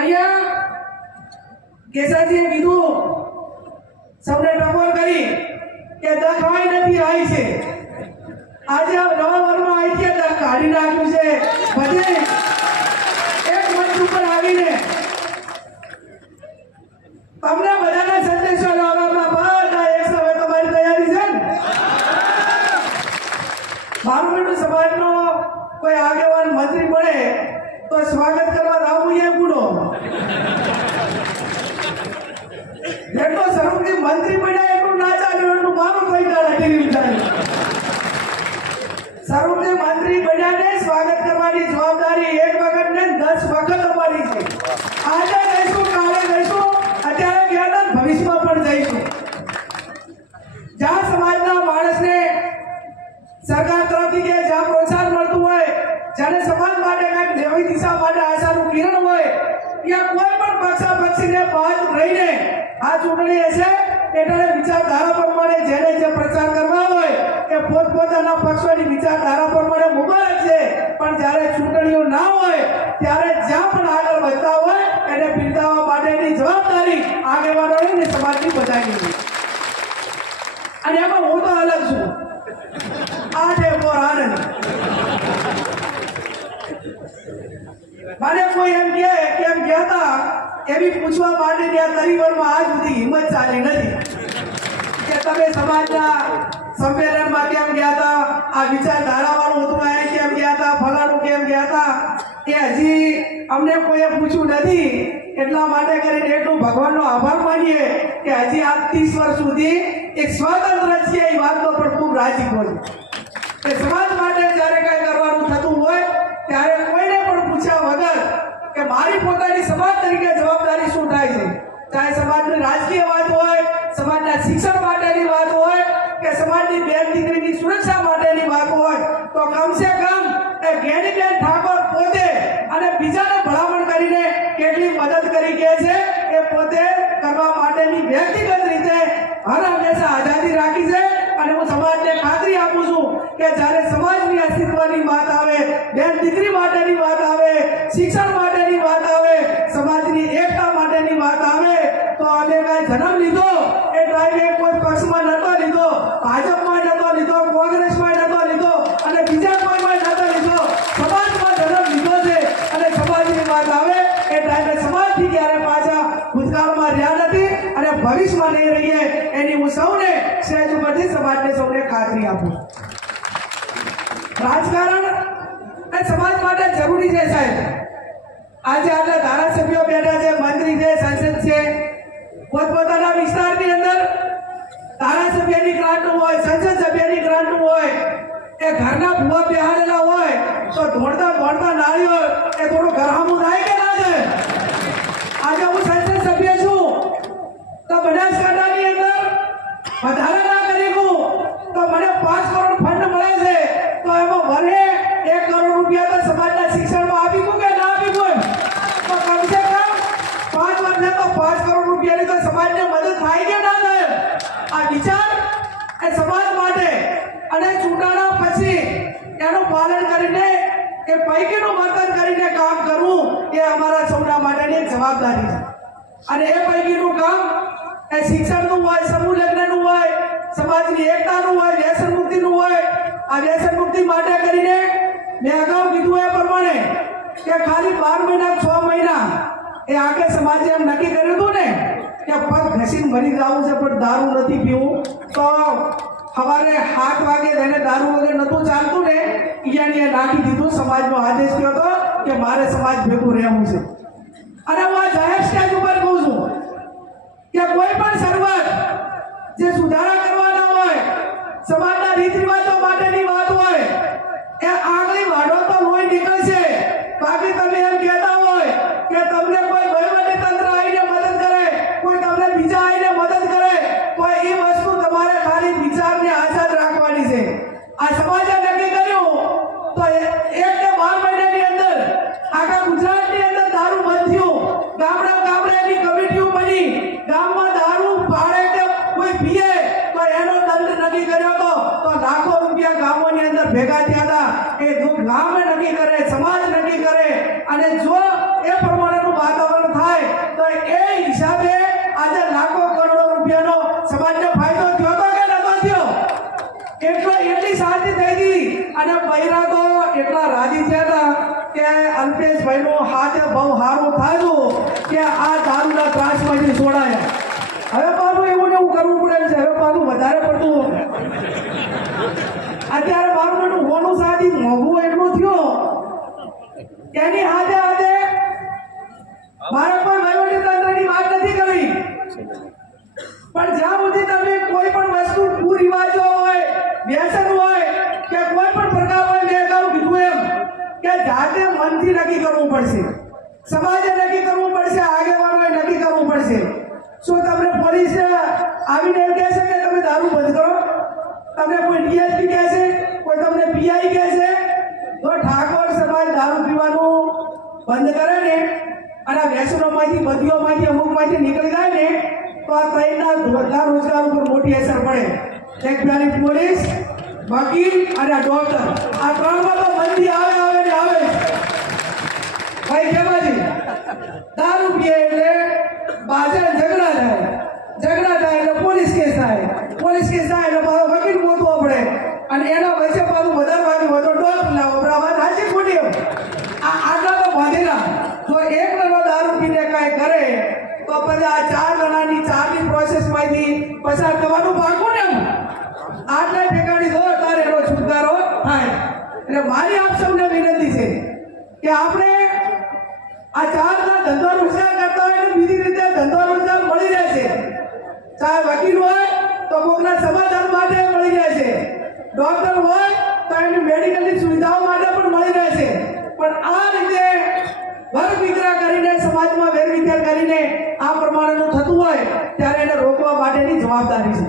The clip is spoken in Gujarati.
અહીંયા કેસાજીએ કીધું સૌને ટકોર કરી કે દખાઈ નથી આવી છે આજે આ નવા વર્ષમાં આવી છે દખ કાઢી નાખ્યું છે બધે એક મંચ ઉપર આવીને તમને બધાના સંદેશો લાવવામાં બધા એક સમય તમારી તૈયારી છે ને મારું સમાજનો કોઈ આગેવાન મંત્રી પડે તો સ્વાગત કરવા આવું એ ગુનો જેટલો સર્વથી મંત્રી બન્યા એટલું ના ચાલ્યું એટલું મારું કોઈ ચાલે ટીવી ચાલે સર્વથી મંત્રી બન્યાને સ્વાગત કરવાની જવાબદારી એક વખત ને 10 વખત અમારી છે આજે જઈશું કાલે જઈશું અત્યારે ગયા ભવિષ્યમાં પણ જઈશું જ્યાં સમાજના માણસને સરકાર તરફથી કે જ્યાં પ્રોત્સાહન મળતું હોય જ્યારે સમાજ માટે કંઈક નવી દિશા માટે આશાનું કિરણ હોય ત્યાં કોઈ પણ પક્ષાપક્ષીને બાદ રહીને આ ચૂંટણી હશે એટલે વિચારધારા પ્રમાણે જેને જે પ્રચાર કરવા હોય એ પોતપોતાના પક્ષોની વિચારધારા પ્રમાણે મુબારક છે પણ જ્યારે ચૂંટણીઓ ના હોય ત્યારે જ્યાં પણ આગળ વધતા હોય એને બિરદાવવા માટેની જવાબદારી આગેવાનોની અને સમાજની બધાની અને એમાં હું તો અલગ છું આ છે મોર આનંદ મને કોઈ એમ કે કેમ કહેતા એવી પૂછવા માટે ત્યાં તરીવરમાં આજ સુધી હિંમત ચાલી નથી કે તમે સમાજના સંમેલનમાં કેમ ગયા હતા આ વિચારધારાવાળું હતું આ કેમ ગયા હતા ફલાણું કેમ ગયા હતા એ હજી અમને કોઈએ પૂછ્યું નથી એટલા માટે કરીને એટલું ભગવાનનો આભાર માનીએ કે હજી આ 30 વર્ષ સુધી એક સ્વતંત્ર છે એ વાતનો પણ ખૂબ રાજી હોય કે સમાજ માટે જ્યારે કંઈ કરવાનું થતું હોય ત્યારે કોઈને પણ પૂછ્યા વગર કે મારી પોતાની સમાજ તરીકે જવાબદારી શું થાય છે ચાહે સમાજની રાજકીય વાત હોય સમાજના શિક્ષણ માટેની વાત હોય કે સમાજની બેન દીકરીની સુરક્ષા માટેની વાત હોય તો કમસે કમ એ જ્ઞાનીબેન ઠાકોર પોતે અને બીજાને ભલામણ કરીને કેટલી મદદ કરી કે છે એ પોતે કરવા માટેની વ્યક્તિગત રીતે હર હંમેશા આઝાદી રાખી છે અને હું સમાજને ખાતરી આપું છું કે જ્યારે સમાજની અસ્તિત્વની વાત આવે બેન દીકરી માટેની વાત આવે શિક્ષણ માટેની વાત આવે સમાજની એકતા માટેની વાત આવે તો અમે કાંઈ જન્મ લીધો એ ટાઈમે કોઈ પક્ષમાં નતો લીધો ભાજપમાં નતો લીધો કોંગ્રેસમાં નતો લીધો અને બીજા કોઈમાં નતો લીધો સમાજમાં જન્મ લીધો છે અને સમાજની વાત આવે એ ટાઈમે સમાજથી ક્યારે પાછા ભૂતકાળમાં રહ્યા નથી અને ભવિષ્યમાં નહીં રહીએ એની હું સૌને સ્ટેજ ઉપરથી સમાજને સૌને ખાતરી આપું રાજકારણ એ સમાજ માટે જરૂરી છે સાહેબ આજે આટલા ધારાસભ્યો બેઠા છે મંત્રી છે સંસદ છે પોતપોતાના વિસ્તારની અંદર ધારાસભ્યની ગ્રાન્ટ હોય સંસદ સભ્યની ગ્રાન્ટ હોય એ ઘરના ભૂવા બેહાડેલા હોય તો દોડતા દોડતા નાળિયો એ થોડું ગરહામું થાય કે ના છે આજે હું સંસદ સભ્ય છું તો બનાસકાંઠાની અંદર વધારે ના કરી તો મને 5 કરોડ ફંડ મળે છે તો એમાં વરે 1 કરોડ રૂપિયા તો સમાજના શિક્ષણમાં આપી દઉં કે ના આપી દઉં તો કમસે કમ 5 વર્ષે તો 5 કરોડ રૂપિયાની તો સમાજને મદદ થાય કે ના થાય આ વિચાર એ સમાજ માટે અને ચૂંટણા પછી એનું પાલન કરીને એ પૈકીનું વર્તન કરીને કામ કરવું એ અમારા સૌના માટેની જવાબદારી છે અને એ પૈકીનું કામ એ શિક્ષણનું હોય સમૂહ લગ્નનું હોય સમાજની એકતાનું હોય વ્યસન મુક્તિનું હોય આ વ્યસન મુક્તિ માટે કરીને મેં અગાઉ કીધું એ પ્રમાણે કે ખાલી 12 મહિના 6 મહિના એ આગળ સમાજે એમ નક્કી કર્યું હતું ને કે પગ ઘસીને મરી જવું છે પણ દારૂ નથી પીવું તો સવારે 7 વાગે એને દારૂ વગર નહોતું ચાલતું ને એને નાખી દીધું સમાજનો આદેશ થયો હતો કે મારે સમાજ ભેગું રહેવું છે અને હું આ જાહેર સ્ટેજ ઉપર કહું છું કે કોઈ પણ શરૂઆત જે સુધારા કરવાના હોય સમાજના રીત રિવાજો માટેની વાત હોય એ આગલી વાડો તો લોહી નીકળશે બાકી તમે એમ કહેતા હોય કે તમને કોઈ વહીવટી તંત્ર આવીને મદદ કરે કોઈ તમને બીજા આવીને મદદ કરે તો એ વસ્તુ તમારે ખાલી વિચારને આઝાદ રાખવાની છે આ સમાજે નક્કી કર્યું તો 1 કે 12 મહિનાની અંદર આખા ગુજરાતની અંદર દારૂ બંધ થયું ગામડે ગામડે એની કમિટીઓ બની ગામમાં દારૂ પાડે કે કોઈ પીએ અલ્પેશભાઈનો હાથે બહુ સારું થાયું કે આ દારૂના ત્રાસમાંથી છોડાયા. હવે પાછું એવું ને એવું કરવું પડે છે. હવે પાછું વધારે પડતું અત્યારે મારું મોટું હોનું સાથી મોંઘું એટલું થયું કે એની હાથે હાથે મારે કોઈ વહીવટી તંત્રની વાત નથી કરવી, પણ જ્યાં સુધી તમે કોઈ પણ વસ્તુ કુરિવાજો હોય, વ્યસન હોય કે કોઈ પણ પ્રકાર હોય, મેં અગાઉ કીધું એમ કે જાતે મનથી નક્કી કરવું પડશે, સમાજે નક્કી કરવું પડશે, આગેવાનોએ નક્કી કરવું પડશે. શું તમને પોલીસ આવીને એમ કહેશે કે તમે દારૂ બંધ કરો? તમને કોઈ ડીએસપી કહેશે? કોઈ તમને પીઆઈ કહેશે? તો ઠાકોર સમાજ દારૂ પીવાનું બંધ કરે ને અને વ્યસનોમાંથી, બધીઓમાંથી, અમુકમાંથી નીકળી જાય ને તો આ ત્રણના ધોરણના રોજગાર ઉપર મોટી અસર પડે. એક પેલી પોલીસ, વકીલ અને ડોક્ટર, આ ત્રણમાં તો મંદી આવે ને આવે. ભાઈ કેવાજી દારૂ પીએ એટલે બાજાર ઝઘડા થાય એટલે પોલીસ કેસ થાય એટલે પાછો વકીલ ગોતવો પડે અને એના વચ્ચે પાછું બધા ભાગે વધો ડોક્ટર લાવો. વાત સાચી ખોટી? આટલા તો બાંધેલા. જો એક જણો દારૂ પીને કાંઈ કરે તો પછી આ ચારની પ્રોસેસમાંથી પસાર થવાનું પાકું ને. આટલા ઠેકાણી દો તારે એનો છુટકારો થાય. એટલે મારી આપ સૌને વિનંતી છે કે આપણે આ ચારના ધંધો રોજગાર કરતા હોય ને બીજી રીતે ધંધો રોજગાર મળી રહેશે. ચાહે વકીલ હોય તો કોકના સમાધાન માટે મળી રહેશે, ડોક્ટર હોય તો એની મેડિકલની સુવિધાઓ માટે પણ મળી રહેશે. પણ આ રીતે વર્ગ વિગ્રહ કરીને, સમાજમાં વેરવિખેર કરીને આ પ્રમાણેનું થતું હોય ત્યારે એને રોકવા માટેની જવાબદારી છે.